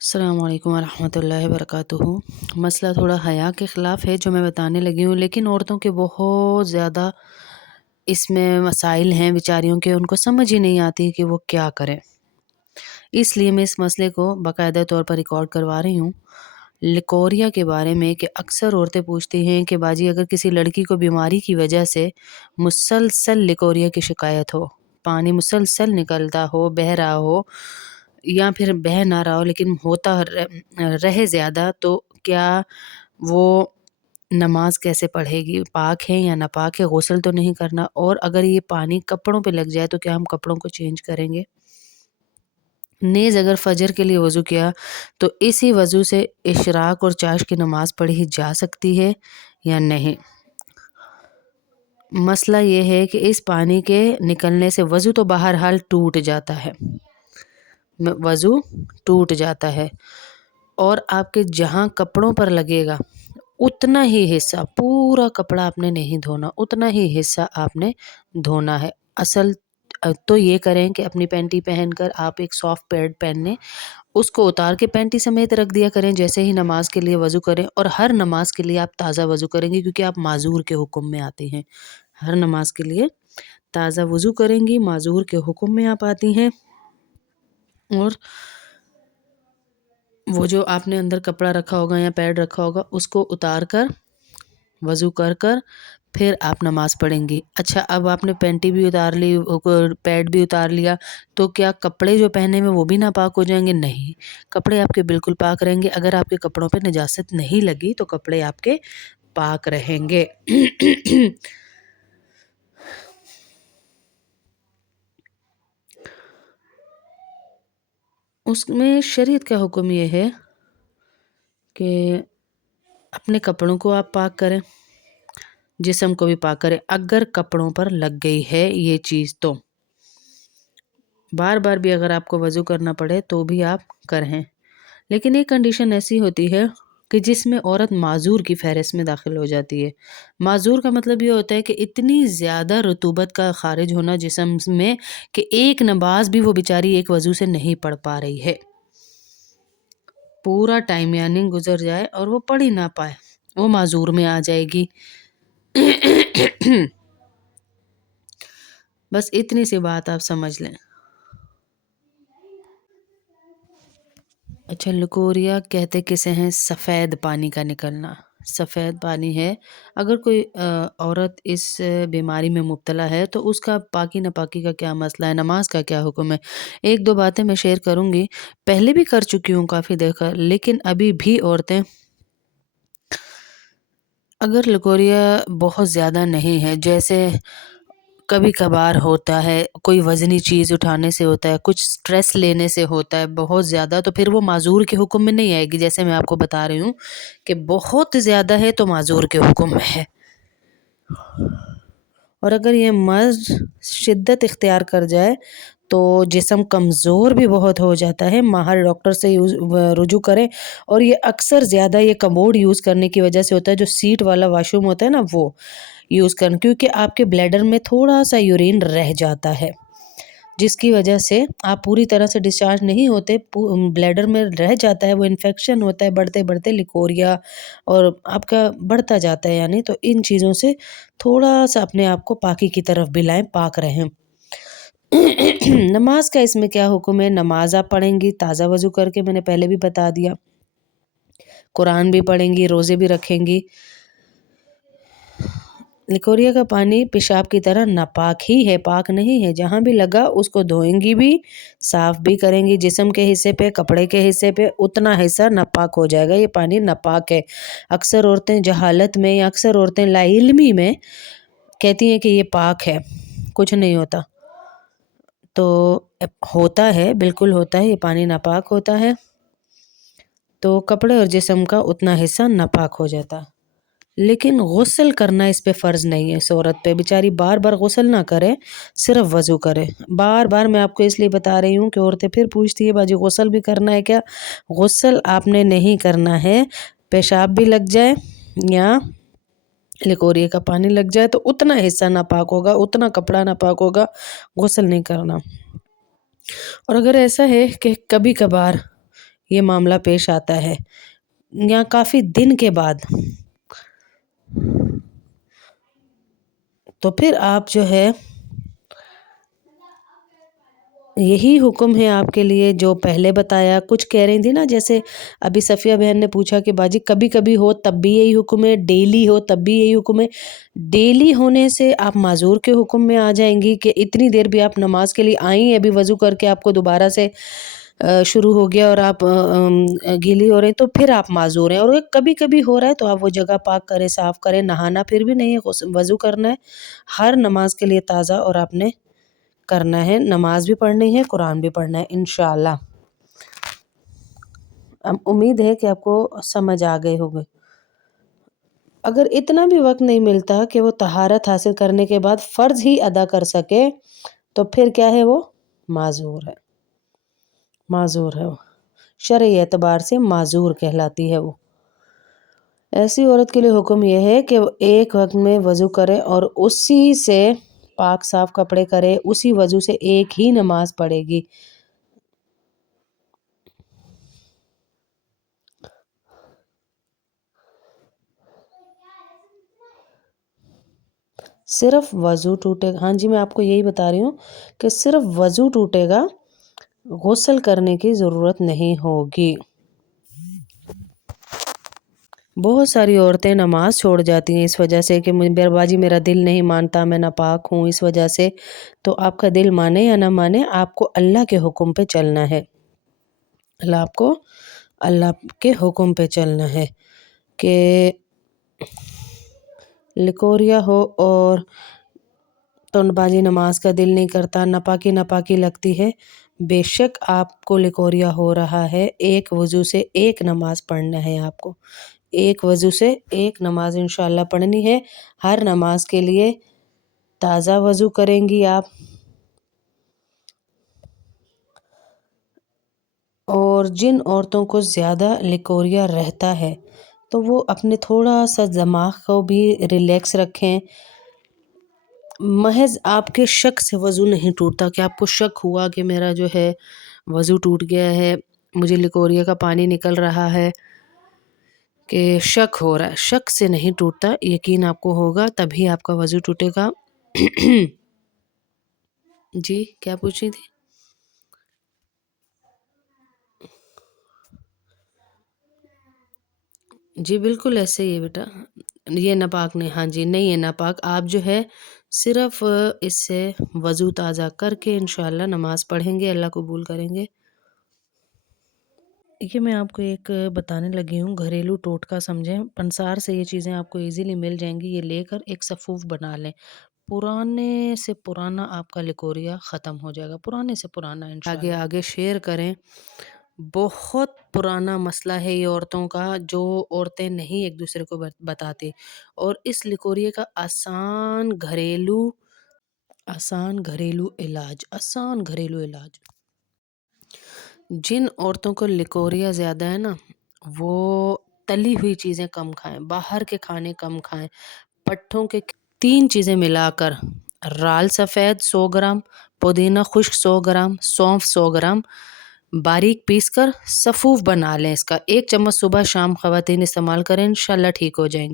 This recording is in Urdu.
السلام علیکم ورحمۃ اللہ وبرکاتہ۔ مسئلہ تھوڑا حیا کے خلاف ہے جو میں بتانے لگی ہوں، لیکن عورتوں کے بہت زیادہ اس میں مسائل ہیں بیچاریوں کے، ان کو سمجھ ہی نہیں آتی کہ وہ کیا کریں۔ اس لیے میں اس مسئلے کو باقاعدہ طور پر ریکارڈ کروا رہی ہوں لیکوریا کے بارے میں، کہ اکثر عورتیں پوچھتی ہیں کہ باجی اگر کسی لڑکی کو بیماری کی وجہ سے مسلسل لیکوریا کی شکایت ہو، پانی مسلسل نکلتا ہو، بہہ رہا ہو، یا پھر بہہ نہ رہا ہو لیکن ہوتا رہے زیادہ، تو کیا وہ نماز کیسے پڑھے گی؟ پاک ہے یا ناپاک ہے؟ غسل تو نہیں کرنا؟ اور اگر یہ پانی کپڑوں پہ لگ جائے تو کیا ہم کپڑوں کو چینج کریں گے؟ نیز اگر فجر کے لیے وضو کیا تو اسی وضو سے اشراق اور چاش کی نماز پڑھی جا سکتی ہے یا نہیں؟ مسئلہ یہ ہے کہ اس پانی کے نکلنے سے وضو تو بہرحال ٹوٹ جاتا ہے، وضو ٹوٹ جاتا ہے، اور آپ کے جہاں کپڑوں پر لگے گا اتنا ہی حصہ، پورا کپڑا آپ نے نہیں دھونا، اتنا ہی حصہ آپ نے دھونا ہے۔ اصل تو یہ کریں کہ اپنی پینٹی پہن کر آپ ایک سافٹ پیڈ پہن لیں، اس کو اتار کے پینٹی سمیت رکھ دیا کریں جیسے ہی نماز کے لیے وضو کریں، اور ہر نماز کے لیے آپ تازہ وضو کریں گی، کیونکہ آپ معذور کے حکم میں آتی ہیں۔ ہر نماز کے لیے تازہ وضو کریں گی، معذور کے حکم میں آپ آتی ہیں، اور وہ جو آپ نے اندر کپڑا رکھا ہوگا یا پیڈ رکھا ہوگا اس کو اتار کر وضو کر پھر آپ نماز پڑھیں گی۔ اچھا، اب آپ نے پینٹی بھی اتار لی، پیڈ بھی اتار لیا، تو کیا کپڑے جو پہنے میں وہ بھی ناپاک ہو جائیں گے؟ نہیں، کپڑے آپ کے بالکل پاک رہیں گے۔ اگر آپ کے کپڑوں پہ نجاست نہیں لگی تو کپڑے آپ کے پاک رہیں گے۔ اس میں شریعت کا حکم یہ ہے کہ اپنے کپڑوں کو آپ پاک کریں، جسم کو بھی پاک کریں۔ اگر کپڑوں پر لگ گئی ہے یہ چیز تو بار بار بھی اگر آپ کو وضو کرنا پڑے تو بھی آپ کریں، لیکن ایک کنڈیشن ایسی ہوتی ہے کہ جس میں عورت معذور کی فہرست میں داخل ہو جاتی ہے۔ معذور کا مطلب یہ ہوتا ہے کہ اتنی زیادہ رطوبت کا خارج ہونا جسم میں کہ ایک نماز بھی وہ بیچاری ایک وضو سے نہیں پڑھ پا رہی ہے، پورا ٹائم یعنی گزر جائے اور وہ پڑھ ہی نہ پائے، وہ معذور میں آ جائے گی۔ بس اتنی سی بات آپ سمجھ لیں۔ اچھا، لیکوریا کہتے کسے ہیں؟ سفید پانی کا نکلنا، سفید پانی ہے۔ اگر کوئی عورت اس بیماری میں مبتلا ہے تو اس کا پاکی ناپاکی کا کیا مسئلہ ہے؟ نماز کا کیا حکم ہے؟ ایک دو باتیں میں شیئر کروں گی، پہلے بھی کر چکی ہوں کافی دیکھا، لیکن ابھی بھی عورتیں، اگر لیکوریا بہت زیادہ نہیں ہے، جیسے کبھی کبھار ہوتا ہے، کوئی وزنی چیز اٹھانے سے ہوتا ہے، کچھ سٹریس لینے سے ہوتا ہے بہت زیادہ، تو پھر وہ معذور کے حکم میں نہیں آئے گی۔ جیسے میں آپ کو بتا رہی ہوں کہ بہت زیادہ ہے تو معذور کے حکم میں ہے، اور اگر یہ مرض شدت اختیار کر جائے تو جسم کمزور بھی بہت ہو جاتا ہے، ماہر ڈاکٹر سے رجوع کریں۔ اور یہ اکثر زیادہ یہ کموڈ یوز کرنے کی وجہ سے ہوتا ہے، جو سیٹ والا واش روم ہوتا ہے نا وہ یوز کرنا، کیونکہ آپ کے بلیڈر میں تھوڑا سا یورین رہ جاتا ہے، جس کی وجہ سے آپ پوری طرح سے ڈسچارج نہیں ہوتے، بلیڈر میں رہ جاتا ہے، وہ انفیکشن ہوتا ہے، بڑھتے بڑھتے لیکوریا اور آپ کا بڑھتا جاتا ہے، یعنی تو ان چیزوں سے تھوڑا سا اپنے آپ کو پاکی کی طرف بھی لائیں، پاک رہیں۔ نماز کا اس میں کیا حکم ہے؟ نماز آپ پڑھیں گی تازہ وضو کر کے، میں نے پہلے بھی بتا دیا، قرآن بھی پڑھیں گی، روزے بھی رکھیں گی۔ لیکوریا کا پانی پیشاب کی طرح ناپاک ہی ہے، پاک نہیں ہے، جہاں بھی لگا اس کو دھوئیں گی بھی، صاف بھی کریں گی، جسم کے حصے پہ، کپڑے کے حصے پہ اتنا حصہ ناپاک ہو جائے گا، یہ پانی ناپاک ہے۔ اکثر عورتیں جہالت میں یا اکثر عورتیں لا علمی میں کہتی ہیں کہ یہ پاک ہے، کچھ نہیں ہوتا، تو ہوتا ہے، بالکل ہوتا ہے، یہ پانی ناپاک ہوتا ہے، تو کپڑے اور جسم کا اتنا حصہ ناپاک ہو جاتا، لیکن غسل کرنا اس پہ فرض نہیں ہے۔ اس عورت پہ بیچاری بار بار غسل نہ کرے، صرف وضو کرے۔ بار بار میں آپ کو اس لیے بتا رہی ہوں کہ عورتیں پھر پوچھتی ہے باجی غسل بھی کرنا ہے کیا؟ غسل آپ نے نہیں کرنا ہے، پیشاب بھی لگ جائے یا لیکوریا کا پانی لگ جائے تو اتنا حصہ ناپاک ہوگا، اتنا کپڑا ناپاک ہوگا، غسل نہیں کرنا۔ اور اگر ایسا ہے کہ کبھی کبھار یہ معاملہ پیش آتا ہے یا کافی دن کے بعد، تو پھر آپ جو ہے یہی حکم ہے آپ کے لیے جو پہلے بتایا. کچھ کہہ رہی تھی نا، جیسے ابھی صفیہ بہن نے پوچھا کہ باجی کبھی کبھی ہو تب بھی یہی حکم ہے، ڈیلی ہو تب بھی یہی حکم ہے. ڈیلی ہونے سے آپ معذور کے حکم میں آ جائیں گی کہ اتنی دیر بھی آپ نماز کے لیے آئی ہیں، ابھی وضو کر کے آپ کو دوبارہ سے شروع ہو گیا اور آپ گیلی ہو رہے ہیں، تو پھر آپ معذور ہیں. اور کبھی کبھی ہو رہا ہے تو آپ وہ جگہ پاک کریں، صاف کریں. نہانا پھر بھی نہیں ہے، وضو کرنا ہے ہر نماز کے لیے تازہ، اور آپ نے کرنا ہے، نماز بھی پڑھنی ہے، قرآن بھی پڑھنا ہے انشاءاللہ. امید ہے کہ آپ کو سمجھ آ گئے ہوگے. اگر اتنا بھی وقت نہیں ملتا کہ وہ طہارت حاصل کرنے کے بعد فرض ہی ادا کر سکے، تو پھر کیا ہے، وہ معذور ہے. معذور ہے، وہ شرعی اعتبار سے معذور کہلاتی ہے. وہ ایسی عورت کے لیے حکم یہ ہے کہ وہ ایک وقت میں وضو کرے اور اسی سے پاک صاف کپڑے کرے، اسی وضو سے ایک ہی نماز پڑھے گی. صرف وضو ٹوٹے گا. ہاں جی، میں آپ کو یہی بتا رہی ہوں کہ صرف وضو ٹوٹے گا، غسل کرنے کی ضرورت نہیں ہوگی. بہت ساری عورتیں نماز چھوڑ جاتی ہیں اس وجہ سے کہ باجی میرا دل نہیں مانتا، میں ناپاک ہوں، اس وجہ سے. تو آپ کا دل مانے یا نہ مانے، آپ کو اللہ کے حکم پہ چلنا ہے. اللہ کے حکم پہ چلنا ہے کہ لکوریا ہو اور تونڈ بازی نماز کا دل نہیں کرتا، ناپاکی ناپاکی لگتی ہے. بے شک آپ کو لکوریا ہو رہا ہے، ایک وضو سے ایک نماز پڑھنا ہے. آپ کو ایک وضو سے ایک نماز انشاءاللہ پڑھنی ہے. ہر نماز کے لیے تازہ وضو کریں گی آپ. اور جن عورتوں کو زیادہ لکوریا رہتا ہے تو وہ اپنے تھوڑا سا دماغ کو بھی ریلیکس رکھیں. محض آپ کے شک سے وضو نہیں ٹوٹتا، کہ آپ کو شک ہوا کہ میرا جو ہے وضو ٹوٹ گیا ہے، مجھے لکوریا کا پانی نکل رہا ہے، کہ شک ہو رہا ہے. شک سے نہیں ٹوٹتا، یقین آپ کو ہوگا تبھی آپ کا وضو ٹوٹے گا. جی کیا پوچھی تھی؟ جی بالکل ایسے ہی ہے بیٹا. یہ ناپاک نہیں، ہاں جی نہیں ہے ناپاک. آپ جو ہے صرف اس سے وضو تازہ کر کے انشاءاللہ نماز پڑھیں گے، اللہ قبول کریں گے. یہ میں آپ کو ایک بتانے لگی ہوں، گھریلو ٹوٹکا سمجھیں. پنسار سے یہ چیزیں آپ کو ایزیلی مل جائیں گی. یہ لے کر ایک صفوف بنا لیں. پرانے سے پرانا آپ کا لکوریا ختم ہو جائے گا، پرانے سے پرانا انشاءاللہ. آگے شیئر کریں. بہت پرانا مسئلہ ہے یہ عورتوں کا، جو عورتیں نہیں ایک دوسرے کو بتاتی. اور اس لکوریے کا آسان گھریلو علاج. جن عورتوں کو لکوریا زیادہ ہے نا، وہ تلی ہوئی چیزیں کم کھائیں، باہر کے کھانے کم کھائیں. پٹھوں کے 3 چیزیں ملا کر، رال سفید 100 گرام، پودینہ خشک 100 گرام، سونف 100 گرام باریک پیس کر صفوف بنا لیں. اس کا 1 چمچ صبح شام خواتین استعمال کریں، انشاءاللہ ٹھیک ہو جائیں گے.